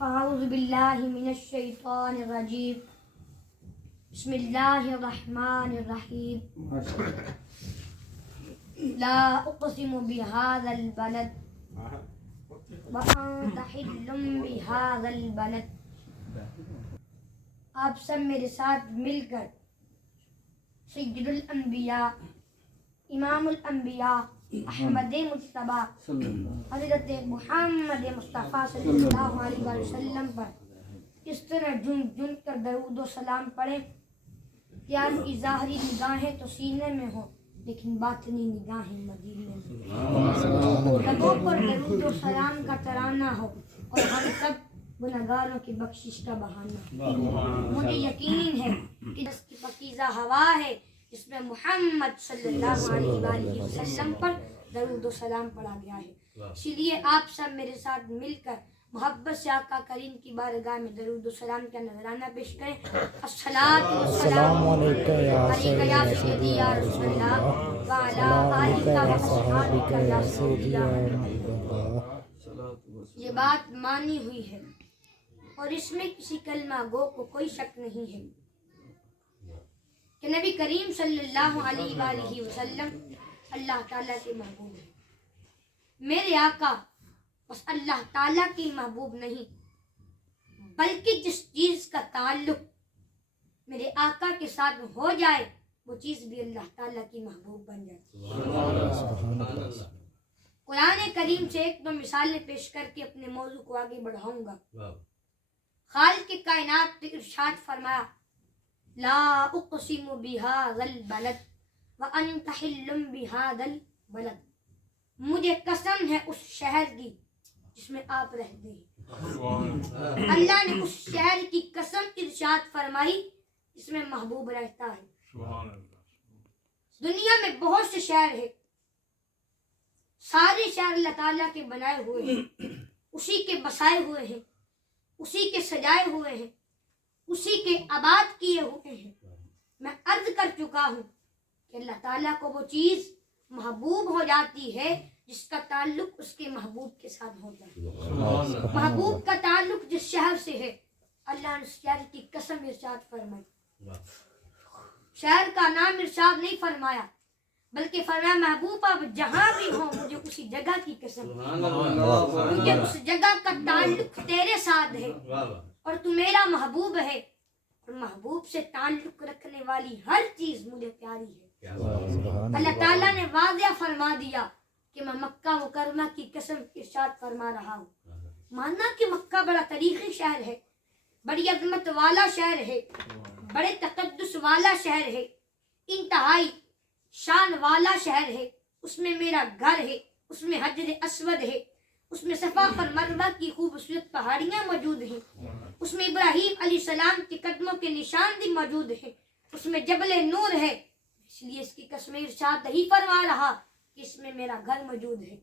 أعوذ بالله من الشيطان الرجيم بسم الله الرحمن الرحيم لا أقسم بهذا البلد وأنت حل بهذا البلد. آپ سب میرے ساتھ مل کر سید الانبیاء امام الانبیاء احمد مجتبیٰ حضرت محمد مصطفیٰ صلی اللہ علیہ وسلم پر اس طرح جھوم جھوم کر درود و سلام پڑھیں کہ آپ کی ظاہری نگاہیں تو سینے میں ہوں لیکن باطنی نگاہیں مدینے میں. لبوں پر درود و سلام کا ترانہ ہو اور ہم سب گنہگاروں کی بخشش کا بہانہ. مجھے یقین ہے کہ اس کی پاکیزہ ہوا ہے جس میں محمد صلی اللہ علیہ وآلہ وسلم پر درود و سلام پڑھا گیا ہے. اسی لیے آپ سب میرے ساتھ مل کر محبت سے آقا کریم کی بارگاہ میں درود و سلام کا نذرانہ پیش کریں. الصلاۃ والسلام علیک یا سیدی یا رسول اللہ وعلی آلک و اصحابک یا سیدی یا محبوب اللہ. یہ بات مانی ہوئی ہے اور اس میں کسی کلمہ گو کو کوئی شک نہیں ہے کہ نبی کریم صلی اللہ علیہ وآلہ وسلم اللہ تعالیٰ کے محبوب ہیں. میرے آقا بس اللہ تعالیٰ کی محبوب نہیں بلکہ جس چیز کا تعلق میرے آقا کے ساتھ ہو جائے وہ چیز بھی اللہ تعالیٰ کی محبوب بن جاتی ہے. قرآن کریم سے ایک دو مثالیں پیش کر کے اپنے موضوع کو آگے بڑھاؤں گا. خالق کائنات نے ارشاد فرمایا لا اقسم بهذا البلد وانت حل بهذا البلد. مجھے قسم ہے اس شہر کی جس میں آپ رہتے ہیں. اللہ نے اس شہر کی قسم ارشاد فرمائی جس میں محبوب رہتا ہے. دنیا میں بہت سے شہر ہیں، سارے شہر اللہ تعالیٰ کے بنائے ہوئے ہیں، اسی کے بسائے ہوئے ہیں، اسی کے سجائے ہوئے ہیں، اسی کے آباد کیے ہوئے ہیں. میں عرض کر چکا ہوں کہ اللہ تعالیٰ کو وہ چیز محبوب ہو جاتی ہے جس کا تعلق اس کے محبوب کے ساتھ ہوتا ہے. محبوب کا تعلق جس شہر سے ہے اللہ نے اس شہر کی قسم ارشاد فرمائی. شہر کا نام ارشاد نہیں فرمایا بلکہ فرمایا محبوب آپ جہاں بھی ہوں مجھے اسی جگہ کی قسم کیونکہ اس جگہ کا تعلق تیرے ساتھ ہے اور تو میرا محبوب ہے اور محبوب سے تعلق رکھنے والی ہر چیز مجھے پیاری ہے. اللہ تعالیٰ نے واضح فرما دیا کہ میں مکہ مکرمہ کی قسم ارشاد فرما رہا ہوں. ماننا کہ مکہ بڑا تاریخی شہر ہے، بڑی عظمت والا شہر ہے، بڑے تقدس والا شہر ہے، انتہائی شان والا شہر ہے. اس میں میرا گھر ہے، اس میں حجر اسود ہے، اس میں صفا اور مروہ کی خوبصورت پہاڑیاں موجود ہیں، اس میں ابراہیم علیہ السلام کے قدموں کے نشان بھی موجود ہیں، اس میں جبل نور ہے. اس لیے اس کی قسم ارشاد نہیں فرما رہا کہ اس میں میرا گھر موجود ہے.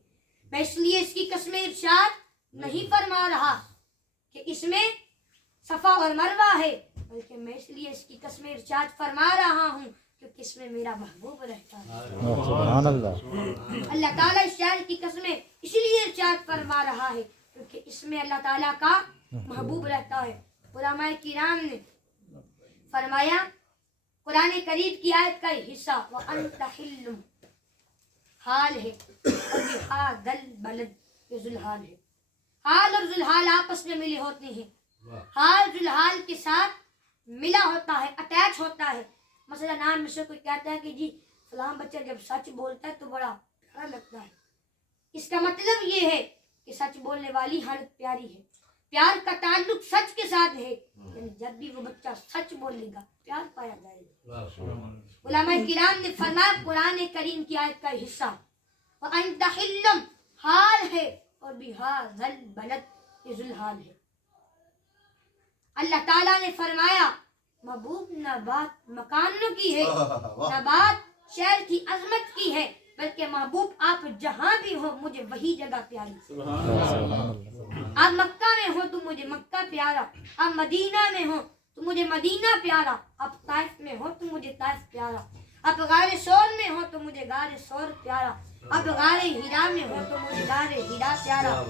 میں اس لیے اس کی قسم ارشاد نہیں فرما رہا کہ اس میں صفا اور مروہ ہے بلکہ میں اس لیے اس کی قسم ارشاد فرما رہا ہوں کیونکہ اس میں میرا محبوب رہتا ہے. سبحان اللہ. اللہ تعالیٰ اس شہر کی قسمیں اسی لیے ارشاد فرما رہا ہے کیونکہ اس میں اللہ تعالیٰ کا محبوب رہتا ہے. علماء کرام نے فرمایا قرآن کریم کی آیت کا حصہ وَأَنْتَ حِلٌّ حال ہے اور بِهَذَا الْبَلَدِ یہ ذوالحال ہے. حال اور ذوالحال آپس میں ملے ہوتے ہیں. حال ذوالحال کے ساتھ ملا ہوتا ہے، اٹیچ ہوتا ہے. مثلا نام میں سے کوئی کہتا ہے کہ جی فلاں بچہ جب سچ بولتا ہے تو بڑا پیارا لگتا ہے. اس کا مطلب یہ ہے کہ سچ بولنے والی حالت پیاری ہے. پیار کا تعلق سچ کے ساتھ ہے، یعنی جب بھی وہ بچہ سچ بولے گا پیار پایا جائے گا. علماء کرام نے فرمایا قرآن کریم کی آیت کا حصہ وَأَنْتَ حِلٌّ حال ہے اور بِهَذَا الْبَلَدِ یہ ذوالحال ہے. اللہ تعالیٰ نے فرمایا محبوب نہ بات مکانوں کی ہے نہ بات شہر کی عظمت کی ہے بلکہ محبوب آپ جہاں بھی ہو مجھے وہی جگہ پیاری. آپ مکہ میں ہو تو مجھے مکہ پیارا، آپ مدینہ میں ہو تو مجھے مدینہ پیارا، آپ طائف میں ہو تو مجھے طائف پیارا، آپ غار سور میں ہو تو مجھے غار سور پیارا، آپ غار ہیرا میں ہو تو مجھے غار ہیرا پیارا،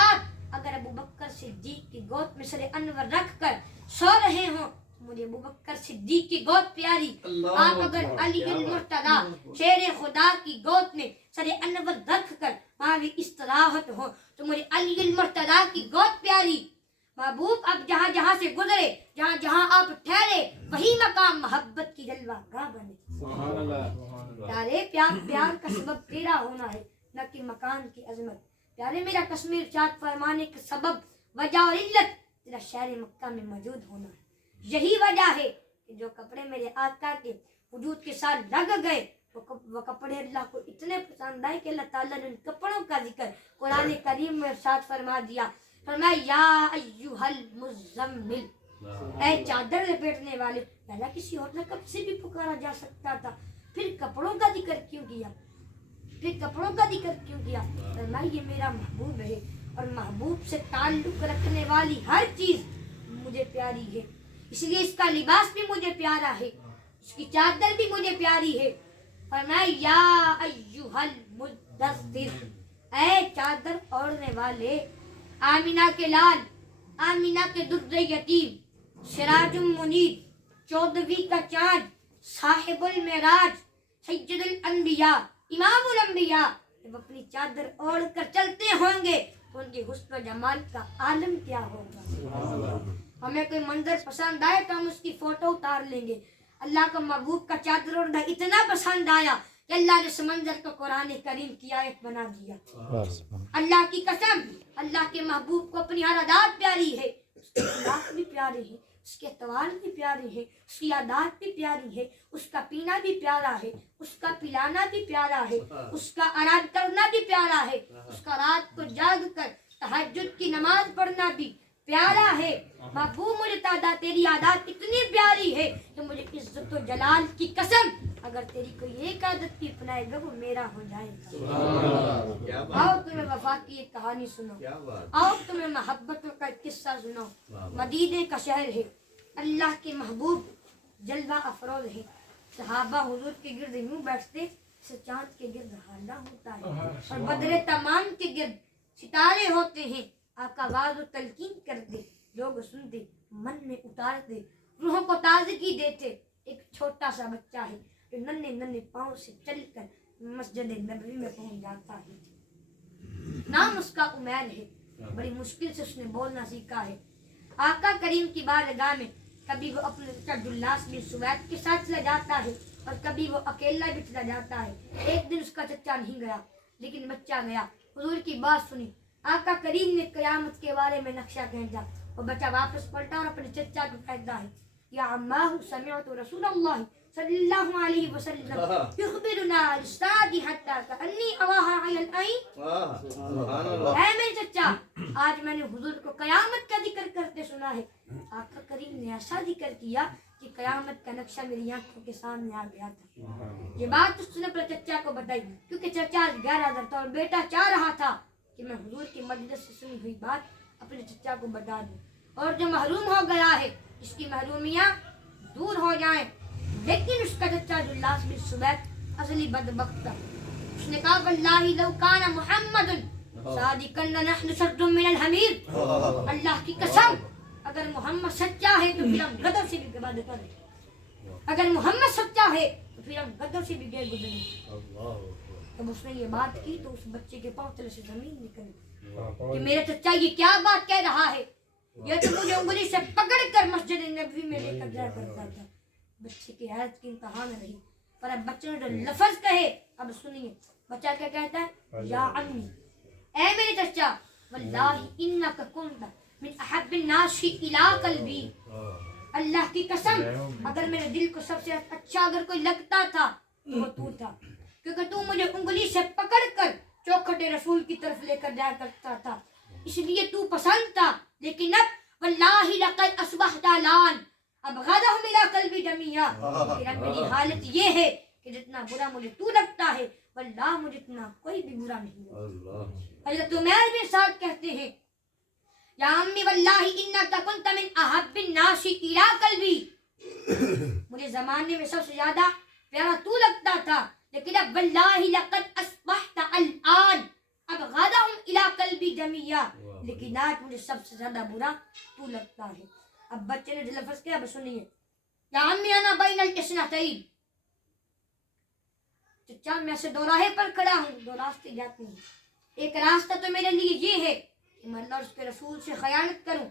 آپ اگر ابو بکر صدیق کی گود میں سر انور رکھ کر سو رہے ہوں تو مجھے ابو بکر صدیق کی گود پیاری. آپ اگر علی المرتضی شیر خدا کی گود میں سر انور رکھ کر وہاں بھی استراحت ہو تو مجھے علی المرتضی کی گود پیاری. محبوب اب جہاں جہاں سے گزرے, جہاں جہاں آپ ٹھہرے, وہی مقام محبت کی جلوہ گاہ بنے. پیارے پیار کا سبب تیرا ہونا ہے نہ کہ مکان کی عظمت. پیارے میرا کشمیر چاٹ فرمانے کا سبب وجہ اور علت تیرا شہر مکہ میں موجود ہونا ہے. یہی وجہ ہے کہ جو کپڑے میرے آقا کے وجود کے ساتھ لگ گئے وہ کپڑے اللہ کو اتنے پسند آئے کہ اللہ تعالیٰ نے ان کپڑوں کا ذکر قرآن کریم میں ارشاد فرما دیا. فرمایا یا ایھا المزمل, اے چادر لپیٹنے والے. پہلا کسی اور لقب سے بھی پکارا جا سکتا تھا, پھر کپڑوں کا ذکر کیوں کیا, پھر کپڑوں کا ذکر کیوں کیا؟ فرمایا یہ میرا محبوب ہے اور محبوب سے تعلق رکھنے والی ہر چیز مجھے پیاری ہے, اس لیے اس کا لباس بھی مجھے پیارا ہے, اس کی چادر بھی مجھے پیاری ہے. فرمایا یا ایھا المدثر, اے چادر اوڑھنے والے. آمینہ کے لال, آمینہ کے در یتیم, سراج منیر, 14ویں کا چاند, صاحب المعراج, سید الانبیاء, امام الانبیاء, جب اپنی چادر اوڑھ کر چلتے ہوں گے تو ان کے حسن و جمال کا عالم کیا ہوگا. ہمیں کوئی منظر پسند آئے تو ہم اس کی فوٹو اتار لیں گے. اللہ کا محبوب کا چادر اوڑھنا اتنا پسند آیا کہ اللہ نے اس منظر کو قرآن کریم کی آیت بنا دیا. اللہ کی قسم, اللہ کے محبوب کو اپنی ہر عادات پیاری ہے, اس کے اخلاق بھی پیارے ہیں, اس کے اطوار بھی پیارے ہیں, اس کی عادات بھی پیاری ہے, اس کا پینا بھی پیارا ہے, اس کا پلانا بھی پیارا ہے, اس کا اراد کرنا بھی پیارا ہے, اس کا رات کو جاگ کر تہجد کی نماز پڑھنا بھی پیارا ہے. محبوب مجھے تعداد تیری عادات اتنی پیاری ہے کہ مجھے عزت و جلال کی قسم اگر تیری کوئی ایک عادت بھی اپنائے گا وہ میرا ہو جائے گا. آؤ تمہیں وفا کی ایک کہانی سنو, آؤ تمہیں محبت کا ایک قصہ سنو. مدینے کا شہر ہے, اللہ کے محبوب جلوہ افروز ہے. صحابہ حضور کے گرد یوں بیٹھتے جیسے چاند کے گرد ہالہ ہوتا ہے اور بدر تمام کے گرد ستارے ہوتے ہیں. آقا واز و تلقین کرتے, لوگ سنتے, من میں اتارتے, روحوں کو تازگی دیتے. ایک چھوٹا سا بچہ ہے جو ننھے ننھے پاؤں سے چل کر مسجد نبوی میں پہنچ جاتا ہے. نام اس کا عمیر ہے, بڑی مشکل سے اس نے بولنا سیکھا ہے. آقا کریم کی بارگاہ میں کبھی وہ اپنے چچا جلاس بن سوید کے ساتھ چلا جاتا ہے اور کبھی وہ اکیلا بھی چلا جاتا ہے. ایک دن اس کا چچا نہیں گیا لیکن بچہ گیا. حضور کی بات سنی, آقا کریم نے قیامت کے بارے میں نقشہ کھینچا. وہ بچہ واپس پلٹا اور اپنے چچا کو کہتا ہے یا عماہ سمعت رسول اللہ صلی اللہ علیہ وسلم یخبرنا الساعة حتی کأنی اراہا علی العین. اے میرے چچا, آج میں نے حضور کو قیامت کا ذکر کرتے سنا ہے. آقا کریم نے ایسا ذکر کیا کہ قیامت کا نقشہ میری آنکھوں کے سامنے آ گیا تھا. یہ بات اس نے اپنے چچا کو بتائی کیونکہ چچا آج غیر حاضر تھا اور بیٹا چاہ رہا تھا کہ میں حضور کی مجلس سے سنی ہوئی بات اپنے چچا کو بتا دوں اور جو محروم ہو گیا ہے اس کی محرومیاں دور ہو جائیں. لیکن اس کا چچا جلاس بن سوید اصلی بدبخت تھا. اس نے کہا واللہ لو کان محمد صادقا لنحن شر من الحمیر. اللہ کی قسم اگر محمد سچا ہے تو پھر ہم گدھوں سے بھی گبادت کریں, اگر محمد سچا ہے تو پھر ہم گدھوں سے بھی غیر گزریں. جب اس نے یہ بات کی تو اس بچے کے پاؤں تلے سے زمین نکلی کہ میرا چچا یہ کیا بات کہہ رہا ہے, یہ تو مجھے انگلی سے پکڑ کر مسجد نبوی میں لے کر جایا کرتا تھا. بچے کی حیرت کی انتہا نہ رہی, پر اب بچے نے جو لفظ کہے اب سنیے. بچہ کیا کہتا ہے, یا عمی, اے میرے چچا, واللہ انک کنت من احب الناس الی قلبی. اللہ کی قسم اگر میرے دل کو سب سے اچھا اگر کوئی لگتا تھا تو وہ تو تھا, کیونکہ تو مجھے انگلی سے پکڑ کر چوکھٹے رسول کی طرف لے کر جایا کرتا تھا, اس لیے تو پسند تھا. لیکن اب واللہ لقد اصبحت لان ابغضهم الى قلبی جميعا. اب میری حالت یہ ہے کہ جتنا برا مجھے تو لگتا ہے واللہ مجھے اتنا کوئی بھی برا نہیں لگتا. حضرت عمیر بن سعد کہتے ہیں یا امی واللہ انک کنت من احب الناس الی قلبی. مجھے زمانے میں سب سے زیادہ پیارا تو لگتا تھا, لیکن اب واللہ لقد اصبحت الان ابغضهم الى قلبی جميعا، لیکن آج مجھے سب سے زیادہ برا تو لگتا ہے۔ اب بچے نے جو لفظ کیا اب سنیے، یا امی انا بین الاثنتین، چچا میں سے دو راہیں پر کھڑا ہوں، دو راستے جاتے ہیں، ایک راستہ تو میرے لیے یہ ہے کہ میں اللہ اور اس کے رسول سے خیانت کروں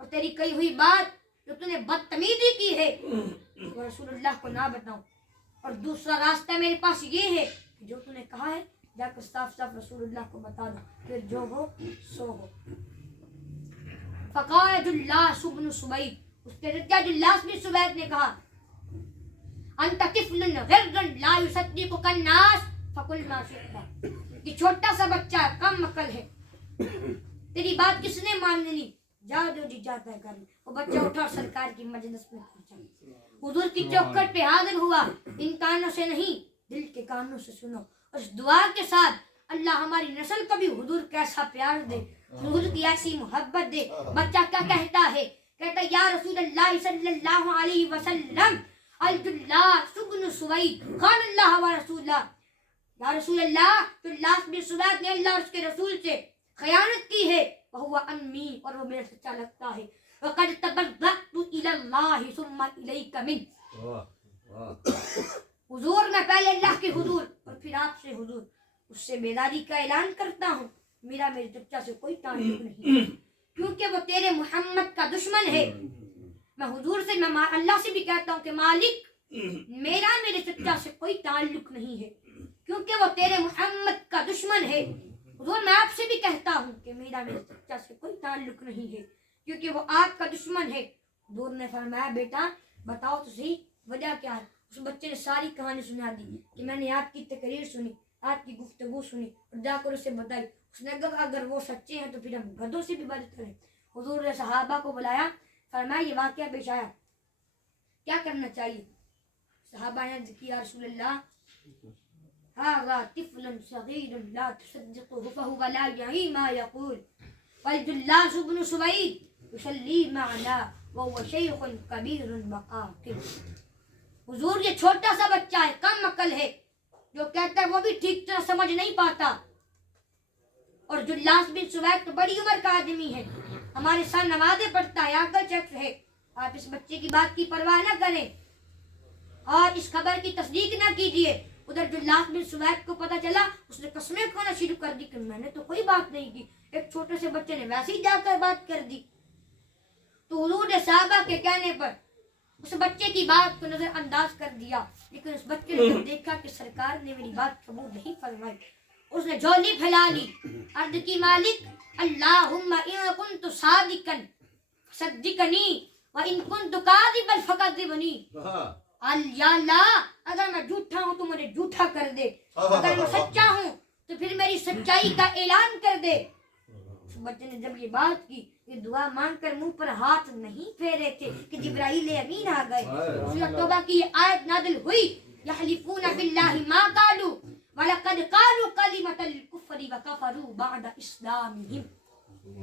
اور تیری کہی ہوئی بات جو تو نے بدتمیزی کی ہے وہ رسول اللہ کو نہ بتاؤں، اور دوسرا راستہ میرے پاس یہ ہے کہ جو تو نے کہا ہے جا کر صاف صاف رسول اللہ کو بتا دو، پھر جو ہو سو ہو۔ فقال جلاس بن سوید، اس کے رجا جلاس بن سوید نے کہا، انت طفل غرض لا يصدقك الناس فقل ما شئت، یہ چھوٹا سا بچہ ہے، کم عقل ہے، تیری بات کس نے مان لی، جا جو جی جاتا ہے کر۔ وہ بچہ اٹھا اور سرکار کی مجلس میں پہنچا، حضور کی چوکھٹ پہ حاضر ہوا، ان کانوں سے نہیں دل کے کانوں سے سنو، اس دعا کے ساتھ اللہ ہماری نسل کو بھی حضور کا ایسا پیار دے، حضور کی ایسی محبت دے۔ بچہ کیا کہتا ہے، کہتا ہے یا رسول اللہ صلی اللہ علیہ وسلم الجلاس بن سوید خان اللہ و رسول اللہ، یا رسول اللہ جلاس بن سوید نے اللہ اور اس کے رسول سے خیانت کی ہے، وہو امی، اور وہ میرے سچا لگتا ہے، وقد تبرأت الی اللہ ثم الیک من، حضور میں پہلے اللہ کے حضور اور پھر آپ سے حضور اس سے بیداری کا اعلان کرتا ہوں، میرا میرے چچا سے کوئی تعلق نہیں، کیونکہ وہ تیرے محمد کا دشمن ہے۔ میں حضور سے، میں اللہ سے بھی کہتا ہوں کہ مالک میرا میرے چچا سے کوئی تعلق نہیں ہے، کیونکہ وہ تیرے محمد کا دشمن ہے۔ حضور میں آپ سے بھی کہتا ہوں کہ میرا میرے چچا سے کوئی تعلق نہیں ہے، کیونکہ وہ آپ کا دشمن ہے۔ حضور نے فرمایا بیٹا بتاؤ تو صحیح وجہ کیا ہے۔ اس بچے نے ساری کہانی سنا دی کہ میں نے آپ کی تقریر سنی، آپ کی گفتگو سنی اور جا کر اسے بتائی۔ اس نے کہا اگر وہ سچے ہیں تو پھر ہم گدھوں سے بھی عبادت کریں۔ حضور نے صحابہ کو بلایا، فرمایا یہ واقعہ پیش آیا، کیا کرنا چاہیے؟ صحابہ نے عرض کیا رسول اللہ هذا طفل صغير لا تصدقه فهو لا يعي ما يقول والجلاس بن سوید يصلي معنا وهو شيخ كبير وعاقل۔ حضور یہ چھوٹا سا بچہ ہے، کم عقل ہے، جو کہتا ہے وہ بھی ٹھیک طرح سمجھ نہیں پاتا، اور جلاس بن سوید تو بڑی عمر کا آدمی ہے، ہمارے ساتھ نمازیں پڑھتا ہے، عاقل شخص ہے۔ آپ اس بچے کی بات کی پرواہ نہ کریں اور اس خبر کی تصدیق نہ کیجیے۔ ادھر جلاس بن سوید کو پتہ چلا، اس نے قسمیں کھانا شروع کر دی کہ میں نے تو کوئی بات نہیں کی، ایک چھوٹے سے بچے نے ویسے ہی جا کر بات کر دی۔ تو حضور نے صحابہ کے کہنے پر اس بچے کی بات کو نظر انداز کر دیا، لیکن اس بچے نے جب دیکھا کہ سرکار نے میری بات قبول نہیں فرمائی، اس نے جھولی پھیلا لی، عرض کی مالک اللہم ان کنت صادقا صدقنی وان کنت کاذبا فکذبنی، یا اللہ اگر میں جھوٹا ہوں تو مجھے جھوٹا کر دے، اگر میں سچا ہوں تو پھر میری سچائی کا اعلان کر دے۔ اس بچے نے جب یہ بات کی، یہ دعا مانگ کر منہ پر ہاتھ نہیں پھیرے تھے کہ جبرائیل امین آ گئے۔ سورۃ توبہ کی یہ آیت نازل ہوئی، یحلفون باللہ ما قالوا وَلَقَدْ قَالُوا كَلِمَةَ الْكُفْرِ وَكَفَرُوا بَعْدَ إِسْلَامِهِمْ،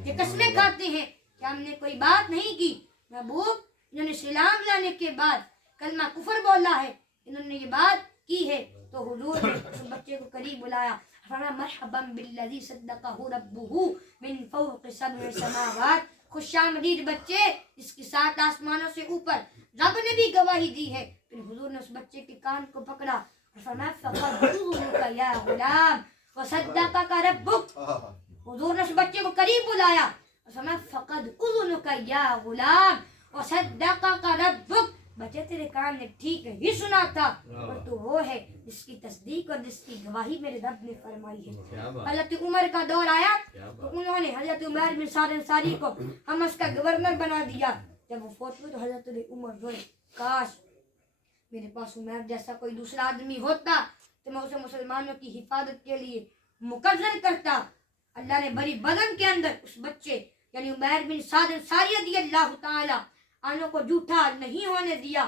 یہ قسمیں کھاتے ہیں کہ ہم نے کوئی بات نہیں کی، محبوب انہوں نے اسلام لانے کے بعد کلمہ کفر بولا ہے، انہوں نے یہ بات کی ہے۔ تو حضور نے اس بچے کو قریب بلایا، فرمایا مرحبا بالذی صدقہ ربہ من فوق سبع سماوات، خوش آمدید بچے جس کی 7 آسمانوں سے اوپر رب نے بھی گواہی دی ہے۔ پھر حضور نے اس بچے کے کان کو پکڑا اور فرمایا فقد اذنک یا غلام وصدقک ربک۔ حضور نے اس بچے کو قریب بلایا اور فرمایا فقد اذنک یا غلام وصدقک ربک، بچے تیرے کان نے ٹھیک ہی سنا تھا، اور تو وہ ہے جس کی تصدیق اور جس کی گواہی میرے رب نے فرمائی ہے۔ حضرت عمر کا دور آیا تو انہوں نے حضرت عمر بن سعد انصاری کو حمص کا گورنر بنا دیا۔ جب وہ فوت ہوئے تو حضرت عمر روئے، کاش میرے پاس عمر جیسا کوئی دوسرا آدمی ہوتا تو میں اسے مسلمانوں کی حفاظت کے لیے مقرر کرتا۔ اللہ نے بری بدن کے اندر اس بچے یعنی عمر بن سعد انصاری رضی اللہ تعالی عنہ کو جھوٹا نہیں ہونے دیا۔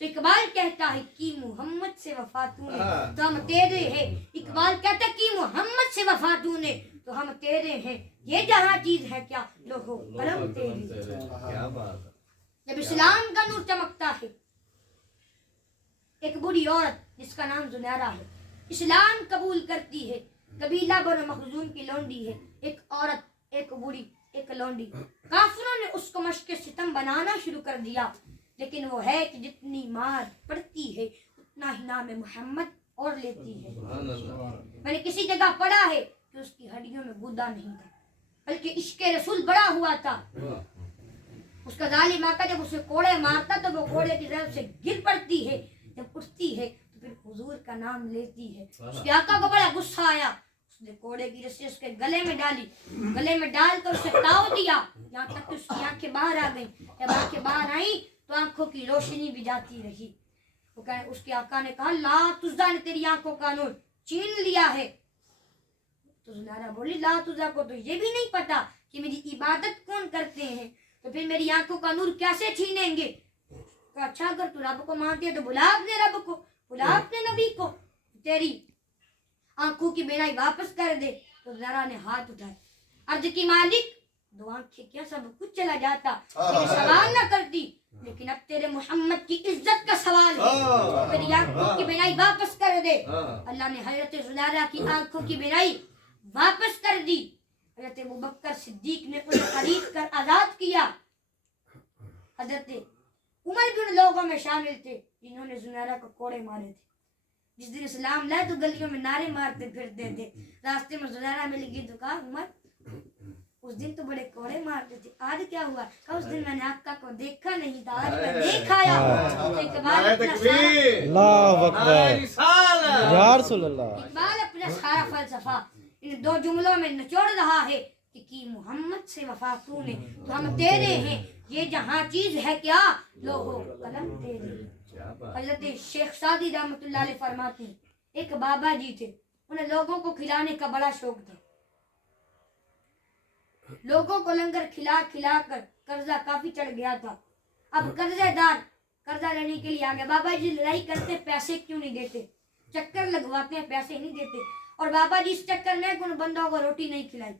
تو اقبال کہتا ہے کہ محمد سے وفا تو نے تو ہم تیرے ہیں، اقبال کہتا ہے کہ محمد سے وفا تو نے تو ہم تیرے ہیں، یہ جہاں چیز ہے کیا لوہو قلم تیری۔ جب اسلام کا نور چمکتا ہے، ایک بڑی عورت جس کا نام زنیرہ ہے اسلام قبول کرتی ہے، قبیلہ بنو مخزوم کی لونڈی ہے، ایک عورت، ایک بوڑھی، ایک لونڈی۔ کافروں نے اس کو مشق ستم بنانا شروع کر دیا، لیکن وہ ہے کہ جتنی مار پڑتی ہے اتنا ہی نام محمد اور لیتی ہے۔ میں نے کسی جگہ پڑھا ہے کہ اس کی ہڈیوں میں گودا نہیں تھا، بلکہ عشق رسول بڑا ہوا تھا۔ اس کا ظالم آقا جب اسے کوڑے مارتا تو وہ کوڑے کی طرف سے گر پڑتی ہے، جب اٹھتی ہے تو پھر حضور کا نام لیتی ہے۔ اس کے آقا کو بڑا غصہ آیا، اس نے کوڑے کی رسی اس کے گلے میں ڈالی، گلے میں ڈال کر اسے تاؤ دیا، یہاں تک کہ اس کی آنکھیں باہر آ گئیں۔ جب آنکھیں باہر آئیں تو آنکھوں کی روشنی بھی جاتی رہی۔ اس کے آقا نے کہا لات عزا نے تیری آنکھوں کا نور چھین لیا ہے۔ تو زنارہ بولی لات عزا کو تو یہ بھی نہیں پتا کہ میری عبادت کون کرتے ہیں، تو پھر میری آنکھوں کا نور کیسے چھینیں گے؟ تو اچھا اگر تو رب کو مانتی ہے تو بلا اپنے رب کو، بلا اپنے نبی کو، تیری آنکھوں کی بینائی واپس کر دے۔ تو ذرا نے ہاتھ اٹھائے، عرض کی مالک دو آنکھیں کیا سب کچھ چلا جاتا، یہ سوال نہ کرتی، لیکن اب تیرے محمد کی عزت کا سوال ہے، تیری آنکھوں کی بینائی واپس کر دے۔ اللہ نے حضرت زنارہ کی آنکھوں کی بینائی واپس کر دی۔ حضرت ابوبکر صدیق نے انہیں خرید کر آزاد کیا۔ حضرت عمر بھی ان لوگوں میں شامل تھے جنہوں نے زنارہ کو کوڑے مارے تھے۔ جس دن اسلام لائے تو گلیوں میں نعرے مارتے پھرتے تھے، راستے میں زنارہ مل گئی تو کہا عمر اس دن تو بڑے کوڑے مارتے تھے، آج کیا ہوا؟ کہا اس دن میں نے آقا کو دیکھا نہیں تھا، آج میں دیکھ آیا۔ اللہ اکبر یا رسول اللہ۔ اقبال اپنا سارا فلسفہ ان دو جملوں میں نچوڑ رہا ہے کہ کی محمد سے وفا تو نے تو ہم تیرے ہیں، یہ جہاں چیز ہے کیا لوہو قلم تیرے ہیں۔ حضرت شیخ سعدی رحمۃ اللہ علیہ فرماتے ہیں ایک بابا جی تھے، انہیں لوگوں کو کھلانے کا بڑا شوق تھا۔ لوگوں کو لنگر کھلا کھلا کر قرضہ کافی چڑھ گیا تھا۔ اب قرضے دار قرضہ لینے کے لیے آ گیا، بابا جی لڑائی کرتے پیسے کیوں نہیں دیتے، چکر لگواتے ہیں پیسے نہیں دیتے، اور بابا جی اس چکر میں ان بندوں کو روٹی نہیں کھلائی،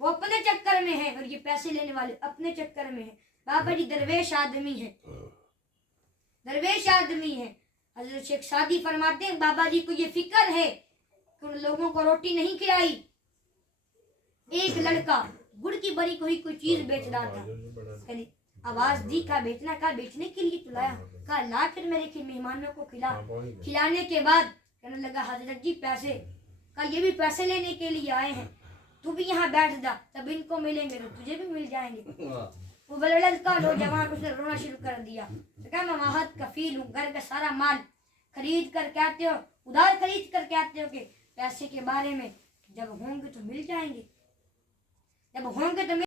وہ اپنے چکر میں ہے، اور یہ پیسے لینے والے اپنے چکر میں ہیں۔ بابا جی درویش آدمی ہے، درویش آدمی ہے۔ حضرت شیخ سعدی فرماتے ہیں بابا جی کو یہ فکر ہے کہ ان لوگوں کو روٹی نہیں کھلائی۔ ایک لڑکا گڑ کی بری کوئی چیز بیچ رہا تھا، یعنی آواز دی کا بیچنا کا بیچنے کے لیے تلایا، کہا لا پھر میرے مہمانوں کو کھلانے کے بعد کہنے لگا حضرت جی پیسے، کہا یہ بھی پیسے لینے کے لیے آئے ہیں، تو بھی یہاں بیٹھ جا، تب ان کو ملیں گے تو تجھے بھی مل جائیں گے۔ وہ لڑکا نوجوان اس نے رونا شروع کر دیا، کہا میں واحد کفیل ہوں، گھر کا سارا مال خرید کر کے آتے ہو، ادھار خرید کر کے آتے ہو کہ پیسے کے بارے میں جب ہوں گے تو مل جائیں گے، جب ہوں گے تو